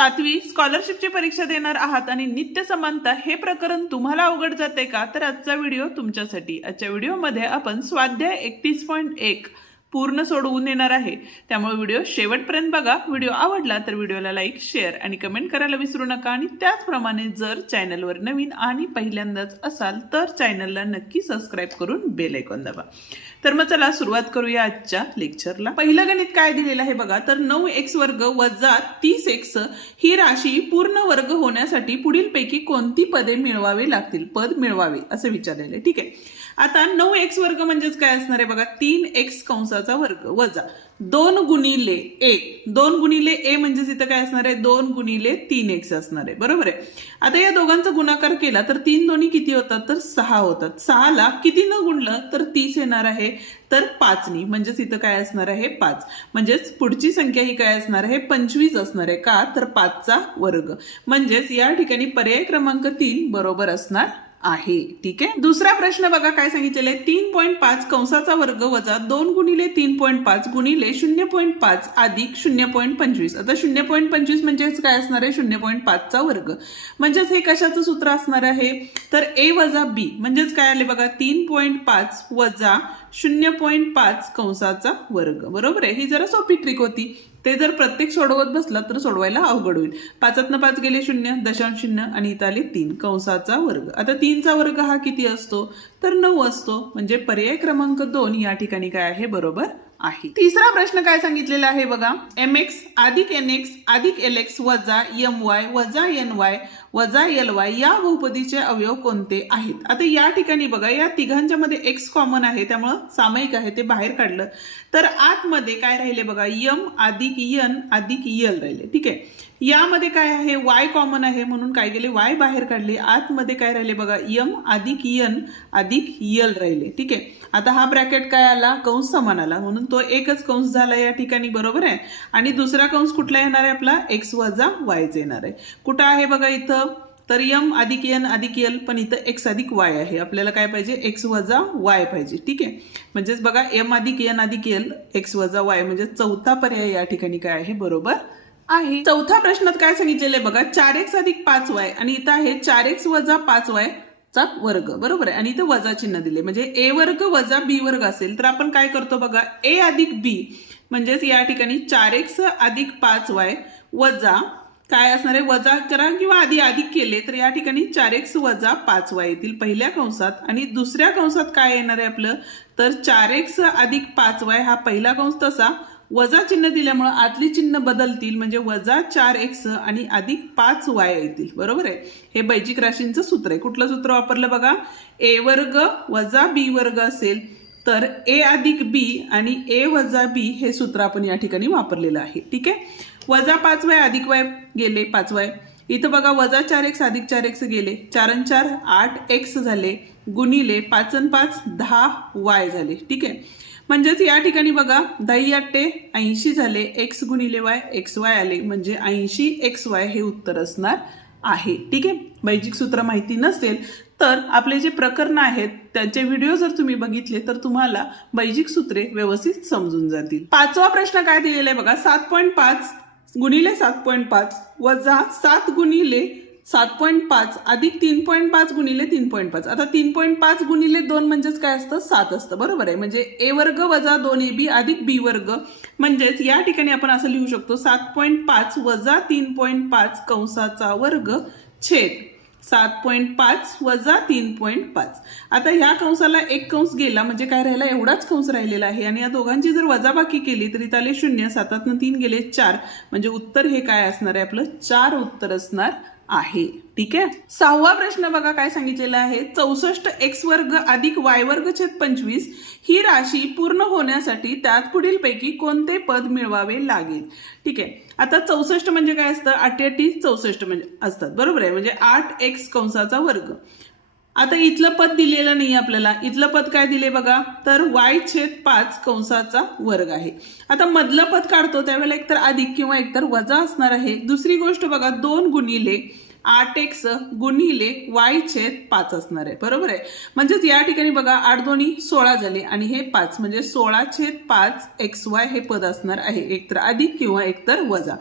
7वी स्कॉलरशिपची परीक्षा देणार आहात आणि नित्य समानता हे प्रकरण तुम्हाला अवघड जाते का? तर आजचा व्हिडिओ तुमच्यासाठी। आजच्या व्हिडिओमध्ये आपण स्वाध्याय 31.1 पूर्ण सोडवून येणार आहे, त्यामुळे व्हिडिओ शेवटपर्यंत बघा। व्हिडिओ आवडला तर व्हिडिओला लाईक, शेअर आणि कमेंट करायला विसरू नका आणि त्याचप्रमाणे जर चॅनलवर नवीन आणि पहिल्यांदाच असाल तर चॅनलला नक्की सबस्क्राइब करून बेल आयकॉन दाबा। तर मग चला सुरुवात करूया आजच्या लेक्चरला। पहिलं गणित काय दिलेलं आहे बघा, तर 9x वर्ग वजा 30x ही राशी पूर्ण वर्ग होण्यासाठी पुढीलपैकी कोणती पदे मिळवावी लागतील? पद मिळवावे असे विचारलेले आहे। ठीक आहे, आता 9x वर्ग म्हणजेच काय असणार आहे बघा, 3x कंसाचा वर्ग वजा 2 गुणिले a, 2 गुणिले a म्हणजेच इथं काय असणार आहे, 2 गुणिले 3x असणार आहे, बरोबर आहे। आता या दोघांचा गुणाकार केला तर 3 दोन्ही किती होतात, तर 6 होतात। 6 ला किती न गुणलं तर 30 येणार आहे, तर 5 नी म्हणजेच इथं काय असणार आहे 5, म्हणजेच पुढची संख्या ही काय असणार आहे 25 असणार आहे। का तर 5 चा वर्ग, म्हणजेच या ठिकाणी पर्याय क्रमांक 3 बरोबर असणार आहे। ठीक आहे, दुसरा प्रश्न बघा काय सांगितलेलं आहे, 3.5 कंसाचा वर्ग वजा 2 गुणिले 3.5 गुणिले 0.5 अधिक 0.25। आता 0.25 म्हणजेच काय असणार आहे 0.5 चा वर्ग, म्हणजेच हे कशाचं सूत्र असणार आहे, तर a वजा b म्हणजेच काय आले बघा 3.5 वजा 0.5 कंसाचा वर्ग, बरोबर आहे। ही जरा सोपी ट्रिक होती, ते जर प्रत्येक सोडवत बसला तर सोडवायला अवघड होईल। 5 5 गेले 0, दशांश चिन्ह आणि इथं आले 3 कंसाचा वर्ग। आता 3 चा वर्ग हा किती असतो, तर 9 असतो, म्हणजे पर्याय क्रमांक 2 या ठिकाणी काय आहे बरोबर आहे। तिसरा प्रश्न काय सांगितलेला आहे बघा, mx अधिक nx अधिक lx वजा my वजा ny वजा ly या बहुपदीचे अवयव कोणते आहेत? आता या ठिकाणी बघा या तिघांच्या मध्ये x कॉमन आहे, त्यामुळे सामायिक आहे, ते बाहेर काढलं तर आतमध्ये काय राहिले बघा, m अधिक n अधिक l राहिले। ठीक आहे, यामध्ये काय आहे y कॉमन आहे म्हणून काय गेले y बाहेर काढले, आतमध्ये काय राहिले बघा m अधिक n अधिक l राहिले। ठीक आहे, आता हा ब्रॅकेट काय आला, कंस समान आला म्हणून तो एकच कंस झाला या ठिकाणी, बरोबर आहे। आणि दुसरा कंस कुठला येणार आहे आपला, x वजा y येणार आहे। कुठं आहे बघा इथं, तर m अधिक n अधिक l, पण इथं x अधिक y आहे, आपल्याला काय पाहिजे x वजा y पाहिजे। ठीक आहे, म्हणजेच बघा m अधिक n अधिक l x वजा y म्हणजे चौथा पर्याय या ठिकाणी काय आहे बरोबर आहे। चौथा प्रश्नात काय सांगितलेलं आहे बघा, 4x अधिक 5y आणि इथं आहे 4x वजा 5y चा वर्ग, बरोबर आहे। आणि इथं वजा चिन्ह दिले, म्हणजे a वर्ग वजा b वर्ग असेल तर आपण काय करतो बघा, a अधिक b म्हणजेच या ठिकाणी 4x अधिक 5y वजा काय असणार आहे, वजा करा किंवा आधी अधिक केले तर या ठिकाणी 4x वजा 5y येतील पहिल्या कंसात, आणि दुसऱ्या कंसात काय येणार आहे आपलं, तर 4x अधिक 5y हा पहिला कंस तसा, वजा चिन्ह दिल्यामुळे आतली चिन्ह बदलतील, म्हणजे वजा 4x आणि अधिक 5y येतील, बरोबर आहे। हे बैजिक राशींचं सूत्र आहे। कुठलं सूत्र वापरलं बघा, a वर्ग वजा b वर्ग असेल तर a अधिक b आणि a वजा b हे सूत्र आपण या ठिकाणी वापरलेलं आहे। ठीक आहे, वजा 5y अधिक y गेले 5y, इथं बघा वजा 4x अधिक 4x गेले, 4 आणि 4 8x झाले, गुणिले 5 आणि 5 10y झाले। ठीक आहे, म्हणजेच या ठिकाणी बघा 10 8 80 झाले, x गुणिले y xy आले, म्हणजे 80xy हे उत्तर असणार आहे। ठीक आहे, बैजिक सूत्र माहिती नसेल तर आपले जे प्रकरण आहेत त्याचे व्हिडिओ जर तुम्ही बघितले तर तुम्हाला बैजिक सूत्रे व्यवस्थित समजून जातील। पाचवा प्रश्न काय दिलेला आहे बघा, 7.5 गुणिले 7.5 वजा 7 गुणिले 7.5 अधिक 3.5 गुणिले 3.5। आता 3.5 गुणिले 2 म्हणजेच काय असतं, 7 असतं, बरोबर आहे। म्हणजे a वर्ग वजा 2ab अधिक b वर्ग, म्हणजेच या ठिकाणी आपण असं लिहू शकतो 7.5 वजा 3.5 कंसाचा वर्ग छेद 7.5 वजा 3.5। आता ह्या कंसाला एक कंस गेला म्हणजे काय राहिला, एवढाच कंस राहिलेला आहे, आणि या दोघांची जर वजाबाकी केली तर इथं आले 0, 7 ने 3 गेले 4, म्हणजे उत्तर हे काय असणार आहे आपलं 4 उत्तर असणार आहे। ठीक आहे, सहावा प्रश्न बघा काय सांगितलेला आहे, 64x वर्ग अधिक y वर्ग छेद 25 ही राशी पूर्ण होण्यासाठी त्यात पुढीलपैकी कोणते पद मिळवावे लागेल? ठीक आहे, आता 64 म्हणजे काय असतं, 8 8 64 म्हणजे असतात, बरोबर आहे, म्हणजे 8x कंसाचा वर्ग। आता इथलं पद दिलेलं नाही आपल्याला, इथलं पद काय दिले बघा, तर y छेद 5 कंसाचा वर्ग आहे। आता मधलं पद काढतो त्यावेळेला एकतर अधिक किंवा एकतर वजा असणार आहे। दुसरी गोष्ट बघा, 2 गुणिले 8x गुणिले y छेद 5 असणार आहे, बरोबर आहे। म्हणजेच या ठिकाणी बघा 8 दोन्ही 16 झाले आणि हे 5 म्हणजे 16 छेद 5 xy हे पद असणार आहे, एकतर अधिक किंवा एकतर वजा।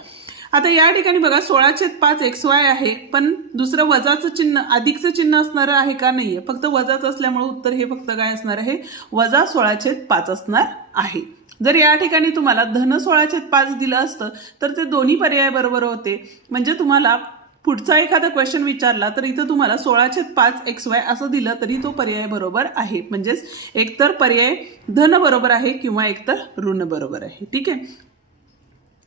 आता या ठिकाणी बघा 16/5 XY आहे, पण दुसरं वजाचं चिन्ह अधिकचं चिन्ह असणार आहे का? नाहीये, फक्त वजाचं असल्यामुळे उत्तर हे फक्त काय असणार आहे? वजा 16/5 असणार आहे. जर या ठिकाणी तुम्हाला धन 16/5 दिलं असतं तर ते दोन्ही पर्याय बरोबर होते. म्हणजे तुम्हाला पुढचा एखादा क्वेश्चन विचारला तर इथं तुम्हाला 16/5 XY असं दिलं तरी तो पर्याय बरोबर आहे. म्हणजेच एकतर पर्याय धन बरोबर आहे किंवा एकतर ऋण बरोबर आहे. ठीक आहे,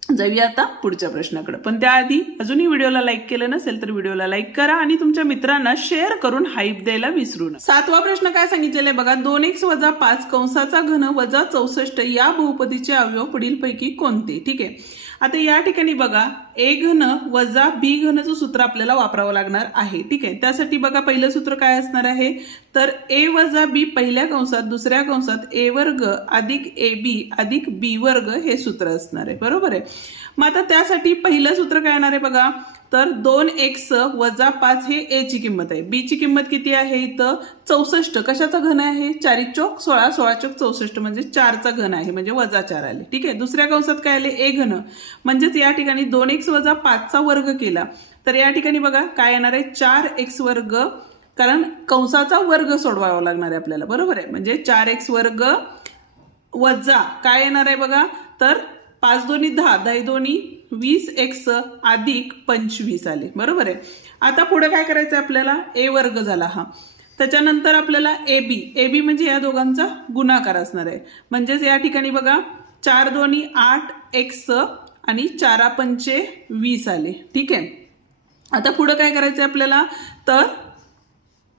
जाऊया आता पुढच्या प्रश्नाकडे. पण त्याआधी अजूनही व्हिडिओला लाईक केलं नसेल तर व्हिडिओला लाईक करा आणि तुमच्या मित्रांना शेअर करून हाईप द्यायला विसरू नका. 7वा प्रश्न काय सांगितलेला आहे बघा. 2x - 5 कंसाचा घन वजा 64 या बहुपदीचे अवयव पुढीलपैकी कोणते? ठीक आहे, आता या ठिकाणी बघा a घन वजा b घनचं सूत्र आपल्याला वापरावं लागणार आहे. ठीक आहे, त्यासाठी बघा पहिलं सूत्र काय असणार आहे तर a वजा b पहिल्या कंसात दुसऱ्या कंसात a वर्ग अधिक ab अधिक b वर्ग हे सूत्र असणार आहे. बरोबर आहे. मग आता त्यासाठी पहिलं सूत्र काय येणार आहे बघा तर 2x वजा 5 हे a ची किंमत आहे. b ची किंमत किती आहे इथं 64. कशाचा घन आहे? 4 चौक 16 16 चौक 64 म्हणजे 4चा घन आहे, म्हणजे वजा 4 आले. ठीक आहे, दुसऱ्या कंसात काय आले? a घन, म्हणजेच या ठिकाणी 2x वजा 5चा वर्ग केला तर या ठिकाणी बघा काय येणार आहे 4x वर्ग, कारण कंसाचा वर्ग सोडवावा लागणार आहे आपल्याला. बरोबर आहे, म्हणजे 4x वर्ग वजा काय येणार आहे बघा तर 5 दोन्ही 10 10 दोन्ही 20x अधिक 25 आले. बरोबर आहे. आता पुढे काय करायचं आपल्याला? a वर्ग झाला हा, त्याच्यानंतर आपल्याला ab म्हणजे या दोघांचा गुणाकार असणार आहे. म्हणजेच या ठिकाणी बघा 4 दोन्ही 8x आणि 4 पंचे 20 आले. ठीक आहे, आता पुढे काय करायचं आपल्याला तर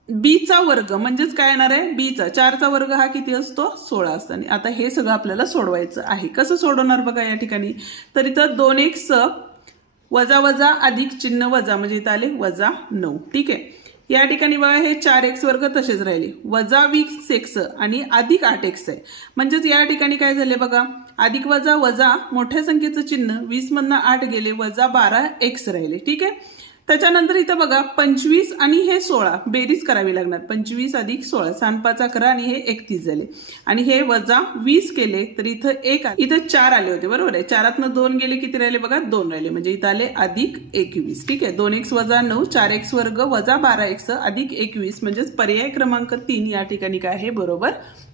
b चा वर्ग म्हणजेच काय येणार आहे b चा 4चा वर्ग हा किती असतो 16 असतो. आणि आता हे सगळं आपल्याला सोडवायचं आहे. कसं सोडवणार बघा या ठिकाणी तर इथं 2x वजा वजा अधिक चिन्ह वजा म्हणजे इथं आले वजा 9. ठीक आहे, या ठिकाणी बघा हे 4x वर्ग तसेच राहिले, वजा 20x आणि अधिक 8x आहे. म्हणजेच या ठिकाणी काय झाले बघा अधिक वजा वजा मोठ्या संख्येचं चिन्ह 20 मधनं 8 गेले, वजा 12x राहिले. ठीक आहे, त्याच्यानंतर इथं बघा 25 आणि हे 16 बेरीज करावी लागणार. 25 अधिक 16 5 11 आणि हे 31 झाले आणि हे वजा 20 केले तर इथं 1 इथं 4 आले होते. बरोबर आहे, 4तनं 2 गेले किती राहिले बघा 2 राहिले, म्हणजे इथं आले अधिक 21. ठीक आहे, 2x वजा 9 4x वर्ग वजा 12x अधिक 21 म्हणजेच पर्याय क्रमांक 3 या ठिकाणी काय आहे बरोबर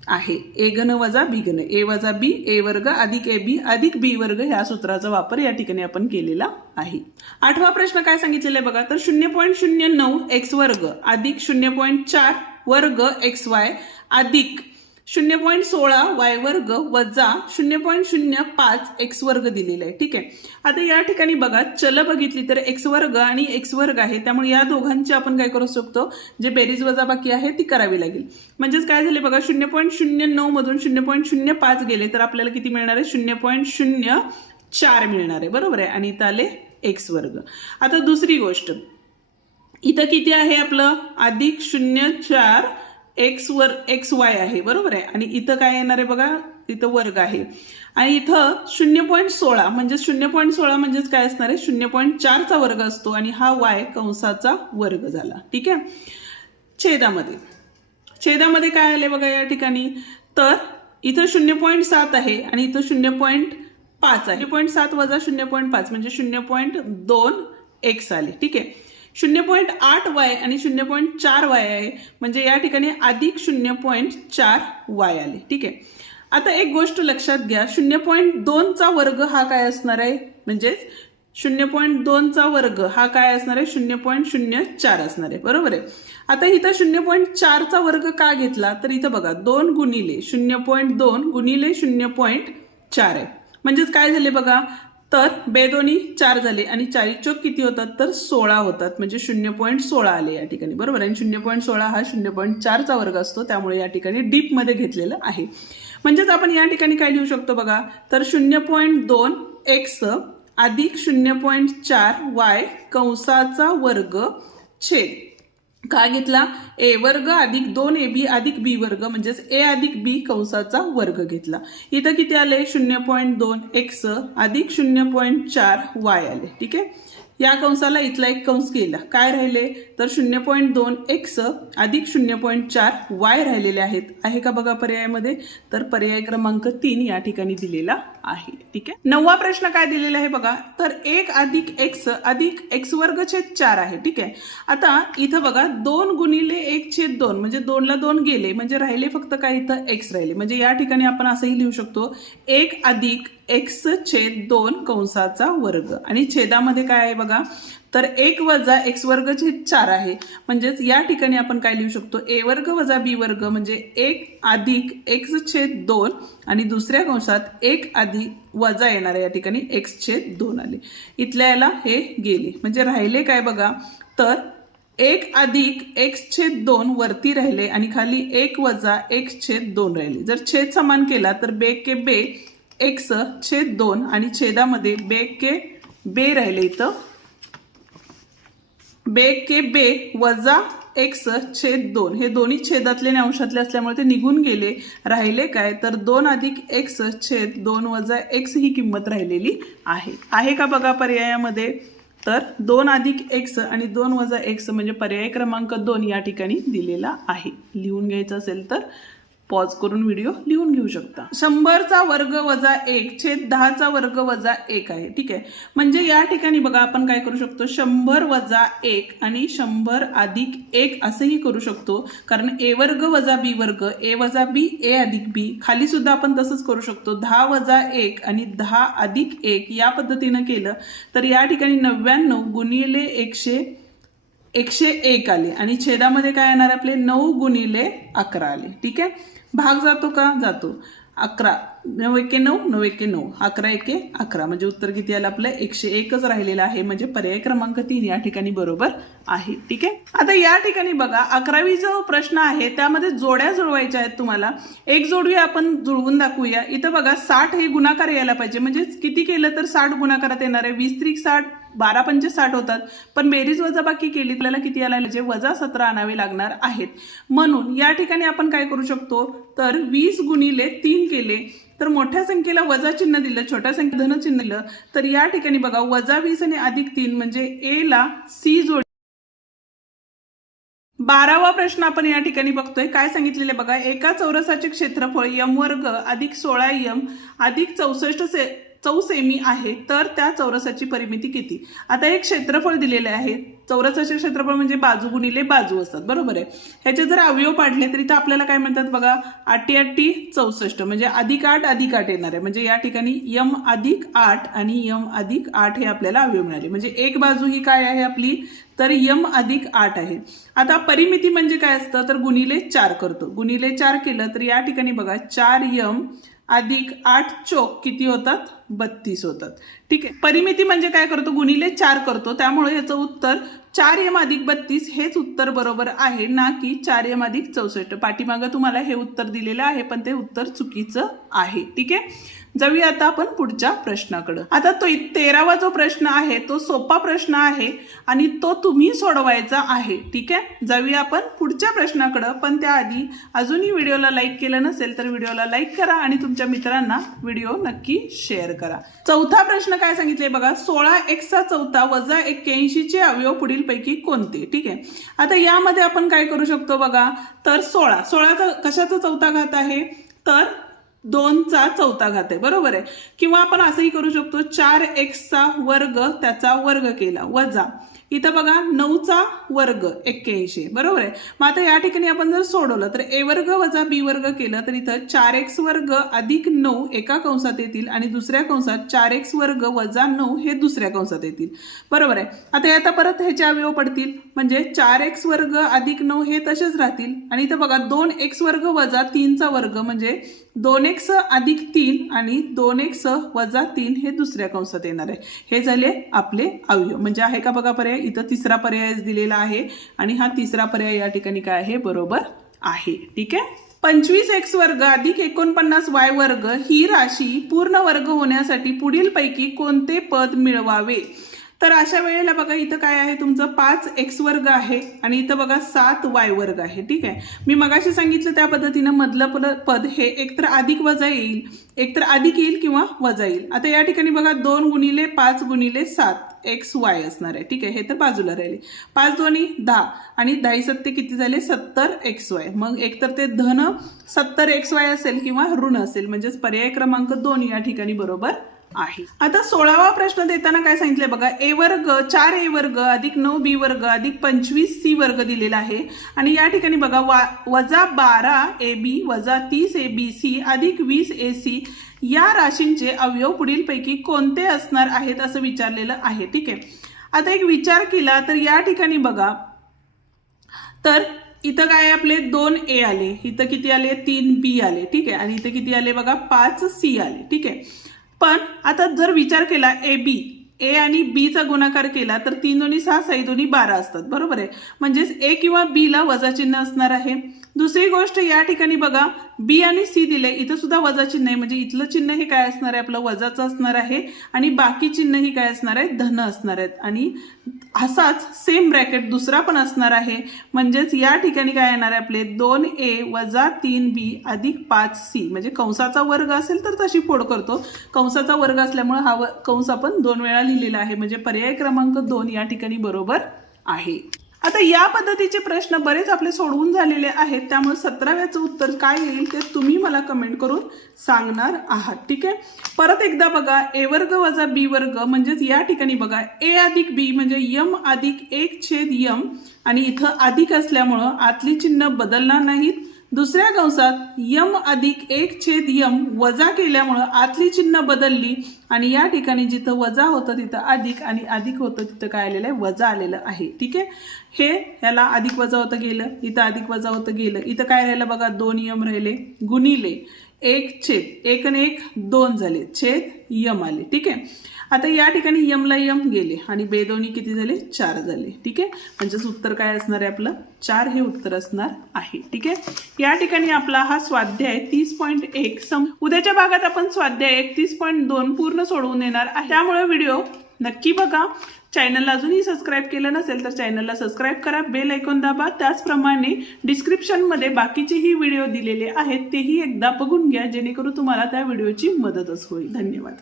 आहे. a घन वजा b घन, a वजा b a वर्ग अधिक ab अधिक b वर्ग ह्या सूत्राचा वापर या ठिकाणी आपण केलेला आहे. 8वा प्रश्न काय सांगितलेला आहे बघा तर 0.09 x वर्ग अधिक 0.4 वर्ग xy अधिक 0.16 y वर्ग वजा 0.05 x वर्ग दिलेला आहे. ठीक आहे, आता या ठिकाणी बघा चल बघितली तर x वर्ग आणि x वर्ग आहे, त्यामुळे या दोघांची आपण काय करू शकतो जे बेरीज वजाबाकी आहे ती करावी लागेल. म्हणजेच काय झाले बघा 0.09 मधून 0.05 गेले तर आपल्याला किती मिळणार आहे 0.04 मिळणार आहे. बरोबर आहे, आणि इथं आले x वर्ग. आता दुसरी गोष्ट इथं किती आहे आपलं अधिक 0.4 XY आहे. बरोबर आहे, आणि इथं काय येणार आहे बघा इथं वर्ग आहे आणि इथं 0.16 म्हणजे 0.16 म्हणजेच काय असणार आहे 0.4चा वर्ग असतो आणि हा y कंसाचा वर्ग झाला. ठीक आहे, छेदामध्ये काय आले बघा या ठिकाणी तर इथं 0.7 आहे आणि इथं 0.5 आहे. 0.7 वजा 0.5 म्हणजे 0.2x आले. ठीक आहे, 0.8y आणि 0.4y आहे म्हणजे या ठिकाणी अधिक 0.4y आले. ठीक आहे, आता एक गोष्ट लक्षात घ्या 0.2चा वर्ग हा काय असणार आहे म्हणजे 0.2चा वर्ग हा काय असणार आहे 0.04 असणार आहे. बरोबर आहे, आता इथं 0.4चा वर्ग का घेतला तर इथं बघा 2 गुणिले 0.2 गुणिले 0.4 आहे. म्हणजेच काय झाले बघा तर बेदोनी 4 झाले आणि 4 चौक किती होतात तर 16 होतात, म्हणजे 0.16 आले या ठिकाणी. बरोबर, आणि 0.16 हा 0.4चा वर्ग असतो, त्यामुळे या ठिकाणी डीप मध्ये घेतलेलं आहे. म्हणजेच आपण या ठिकाणी काय लिहू शकतो बघा तर 0.2x अधिक 0.4y कंसाचा वर्ग छेद का घेतला a वर्ग अधिक 2ab अधिक b वर्ग म्हणजेच a अधिक b कंसाचा वर्ग घेतला. इथं किती आले 0.2x अधिक 0.4y आले. ठीक आहे, या कंसाला इथला एक कंस गेला, काय राहिले तर 0.2 x अधिक 0.4 y राहिलेले आहेत. आहे का बघा पर्यायामध्ये? तर पर्याय क्रमांक 3 या ठिकाणी दिलेला आहे. ठीक आहे. 9वा प्रश्न काय दिलेला आहे बघा, तर 1 अधिक x वर्ग छेद 4 आहे. ठीक आहे. आता इथं बघा 2 गुणिले 1 छेद 2 म्हणजे 2 ला 2 गेले म्हणजे राहिले फक्त काय इथं x राहिले. म्हणजे या ठिकाणी आपण असंही लिहू शकतो 1 अधिक x छेद 2 कंसाचा वर्ग आणि छेदामध्ये काय आहे बघा, तर 1 वजा x वर्ग छेद 4 आहे. म्हणजेच या ठिकाणी आपण काय लिहू शकतो a वर्ग वजा b वर्ग म्हणजे 1 अधिक x छेद 2 आणि दुसऱ्या कंसात 1 अधिक वजा येणार आहे, या ठिकाणी x छेद 2 आले. इथल्या याला हे गेले म्हणजे राहिले काय बघा, तर 1 अधिक x छेद 2 वरती राहिले आणि खाली 1 वजा x छेद 2 राहिले. जर छेद समान केला तर बे के बे x छेद 2 आणि छेदामध्ये बे के बे राहिले, इथं बे के बे वजा x छेद 2 हे दोन्ही छेदातले आणि अंशातले असल्यामुळे ते निघून गेले. राहिले काय तर 2 अधिक x छेद 2 वजा x ही किंमत राहिलेली आहे. आहे का बघा पर्यायामध्ये? तर 2 अधिक x आणि 2 वजा x म्हणजे पर्याय क्रमांक 2 या ठिकाणी दिलेला आहे. लिहून घ्यायचं असेल तर पॉज करून व्हिडिओ लिहून घेऊ शकता. 100चा वर्ग वजा 1 छेद 10चा वर्ग वजा 1 आहे. ठीक आहे. म्हणजे या ठिकाणी बघा आपण काय करू शकतो 100 वजा 1 आणि 100 अधिक 1 असंही करू शकतो, कारण a वर्ग वजा b वर्ग a वजा b a अधिक b. खाली सुद्धा आपण तसंच करू शकतो 10 वजा 1 आणि 10 अधिक 1 या पद्धतीनं केलं तर या ठिकाणी 99 गुणिले 101 आले आणि छेदामध्ये काय येणार आपले 9 गुणिले 11 आले. ठीक आहे. भाग जातो का? जातो. 11 9 1 9 9 1 9 11 1 11 म्हणजे उत्तर किती आलं आपलं 101च राहिलेलं आहे. म्हणजे पर्याय क्रमांक 3 या ठिकाणी बरोबर आहे. ठीक आहे. आता या ठिकाणी बघा 11वी जो प्रश्न आहे त्यामध्ये जोड्या जुळवायच्या आहेत तुम्हाला. एक जोडी आपण जुळवून दाखवूया. इथं बघा 60 हे गुणाकार यायला पाहिजे, म्हणजे किती केलं तर 60 गुणाकारात येणार आहे. 20 त्रिक 60 12 पंचे 60 होतात, पण बेरीज वजाबाकी केली आपल्याला किती आला पाहिजे 17 आणावे लागणार आहेत. म्हणून या ठिकाणी आपण काय करू शकतो तर 20 गुणिले 3 केले तर मोठ्या संख्येला वजा चिन्ह दिलं, छोट्या संख्येला धन चिन्ह दिलं तर या ठिकाणी बघा वजा 20 आणि अधिक 3 म्हणजे a ला c जोडी. 12वा प्रश्न आपण या ठिकाणी बघतोय. काय सांगितलेले बघा, एका चौरसाचे क्षेत्रफळ m वर्ग अधिक 16m अधिक 64 चौसेमी आहे, तर त्या चौरसाची परिमिती किती? आता एक क्षेत्रफळ दिलेले आहे. चौरसाचे क्षेत्रफळ म्हणजे बाजू गुणिले बाजू असतात, बरोबर आहे. ह्याचे जर अवयव पाडले तरी तर आपल्याला काय म्हणतात बघा 8 8 64 म्हणजे अधिक 8 येणार आहे. म्हणजे या ठिकाणी m अधिक 8 आणि m अधिक 8 हे आपल्याला अवयव मिळाले. म्हणजे एक बाजू ही काय आहे आपली तर m अधिक 8 आहे. आता परिमिती म्हणजे काय असतं तर गुणिले 4 करतो. गुणिले 4 केलं तर या ठिकाणी बघा 4m अधिक 8 चोक किती होतात 32 होतात. ठीक आहे. परिमिती म्हणजे काय करतो गुणिले 4 करतो, त्यामुळे याचं उत्तर 4m अधिक 32 हेच उत्तर बरोबर आहे, ना की 4m अधिक 64. पाठीमागं तुम्हाला हे उत्तर दिलेलं आहे पण ते उत्तर चुकीचं आहे. ठीक आहे. जाऊया आता आपण पुढच्या प्रश्नाकडे. आता तो 13वा जो प्रश्न आहे तो सोपा प्रश्न आहे आणि तो तुम्ही सोडवायचा आहे. ठीक आहे. जाऊया आपण पुढच्या प्रश्नाकडे, पण त्याआधी अजूनही व्हिडिओला लाईक केलं नसेल तर व्हिडिओला लाईक करा आणि तुमच्या मित्रांना व्हिडिओ नक्की शेअर करा. चौथा प्रश्न काय सांगितले बघा, 16x4 वजा 81 चे अवयव पुढील पैकी कोणते? ठीक आहे. आता यामध्ये आपण काय करू शकतो बघा, तर 16चा कशाचा चौथा घात आहे तर 2चा चौथा घात आहे, बरोबर आहे. किंवा आपण असंही करू शकतो 4x वर्ग त्याचा वर्ग केला वजा इथं बघा 9चा वर्ग 81, बरोबर आहे. मग आता या ठिकाणी आपण जर सोडवलं तर a वर्ग वजा b वर्ग केलं तर इथं 4x वर्ग अधिक 9 एका कंसात येतील आणि दुसऱ्या कंसात 4x वर्ग वजा 9 हे दुसऱ्या कंसात येतील, बरोबर आहे. आता आता परत ह्याचे अवयव पडतील म्हणजे 4x वर्ग अधिक 9 हे तसेच राहतील आणि इथं बघा 2x वर्ग वजा 3चा वर्ग म्हणजे 2x अधिक 3 आणि 2x वजा 3 हे दुसऱ्या कंसात येणार आहे. हे झाले आपले अवयव. म्हणजे आहे का बघा पर्याय, इथं तिसरा पर्याय दिलेला आहे आणि हा तिसरा पर्याय या ठिकाणी काय आहे बरोबर आहे. ठीक आहे. 25x वर्ग अधिक 49y वर्ग ही राशी पूर्ण वर्ग होण्यासाठी पुढील पैकी कोणते पद मिळवावे? तर अशा वेळेला बघा इथं काय आहे तुमचं 5x वर्ग आहे आणि इथं बघा 7y वर्ग आहे. ठीक आहे, मी मगाशी सांगितलं त्या पद्धतीनं मधलं पद हे एकतर अधिक वजा येईल, एकतर अधिक येईल किंवा वजा येईल. आता या ठिकाणी बघा 2 गुणिले 5 गुणिले 7xy असणार आहे. ठीक आहे, हे तर बाजूला राहिले. 5 दोन्ही 10 आणि 10 सत्ते किती झाले 70xy. मग एकतर ते धन 70xy असेल किंवा ऋण असेल, म्हणजेच पर्याय क्रमांक 2 या ठिकाणी बरोबर आहे. आता 16वा प्रश्न देताना काय सांगितलंय बघा, a वर्ग 4a वर्ग अधिक 9b वर्ग अधिक 25c वर्ग दिलेला आहे आणि या ठिकाणी बघा वजा 12ab वजा 30abc अधिक 20ac या राशींचे अवयव पुढीलपैकी कोणते असणार आहेत असं विचारलेलं आहे. ठीक आहे, आता एक विचार केला तर या ठिकाणी बघा, तर इथं काय आपले 2a आले, इथं किती आले 3b आले. ठीक आहे, आणि इथं किती आले बघा 5c आले. ठीक आहे, पण आता जर विचार केला ए आणि बी चा गुणाकार केला तर 3 दोन्ही 6 6 दोन्ही 12 असतात. बरोबर आहे, म्हणजेच ए किंवा बी ला वजा चिन्ह असणार आहे. दुसरी गोष्ट या ठिकाणी बघा बी आणि सी दिले, इथं सुद्धा वजा चिन्ह आहे, म्हणजे इथलं चिन्ह हे काय असणार आहे आपलं वजाचं असणार आहे आणि बाकी चिन्ह ही काय असणार आहे धन असणार आहेत. आणि असाच सेम ब्रॅकेट दुसरा पण असणार आहे, म्हणजेच या ठिकाणी काय येणार आहे आपले 2a वजा 3b अधिक 5c, म्हणजे कंसाचा वर्ग असेल तर तशी फोड करतो, कंसाचा वर्ग असल्यामुळे हा कंस आपण 2 वेळा लिहिलेला आहे, म्हणजे पर्याय क्रमांक 2 या ठिकाणी बरोबर आहे. आता या पद्धतीचे प्रश्न बरेच आपले सोडवून झालेले आहेत, त्यामुळे 17व्याचं उत्तर काय येईल ते तुम्ही मला कमेंट करून सांगणार आहात. ठीक आहे, परत एकदा बघा a वर्ग वजा b वर्ग, म्हणजेच या ठिकाणी बघा a अधिक b म्हणजे m अधिक 1/m आणि इथं अधिक असल्यामुळं आतली चिन्ह बदलणार नाहीत. दुसऱ्या कंसात m अधिक 1/m वजा केल्यामुळं आतली चिन्ह बदलली आणि या ठिकाणी जिथं वजा होतं तिथं अधिक आणि अधिक होतं तिथं काय आलेलं आहे वजा आलेलं आहे. ठीक आहे, हे ह्याला अधिक वजा होतं गेलं, इथं अधिक वजा होतं गेलं, इथं काय राहिलं बघा 2m राहिले गुणिले 1/1 आणि 1 2 झाले छेद m आले. ठीक आहे, आता या ठिकाणी m ला m गेले आणि बेदोनी किती झाले 4 झाले. ठीक आहे, म्हणजेच उत्तर काय असणार आहे आपलं 4 हे उत्तर असणार आहे. ठीक आहे, या ठिकाणी आपला हा स्वाध्याय 30.1 उद्याच्या भागात आपण स्वाध्याय 31.2 पूर्ण सोडवून येणार आहे, त्यामुळे व्हिडिओ नक्की बघा. चॅनलला अजूनही सबस्क्राईब केलं नसेल तर चॅनलला सबस्क्राईब करा, बेल आयकॉन दाबा. त्याचप्रमाणे डिस्क्रिप्शनमध्ये बाकीचेही व्हिडिओ दिलेले आहेत, तेही एकदा बघून घ्या, जेणेकरून तुम्हाला त्या व्हिडिओची मदतच होईल. धन्यवाद.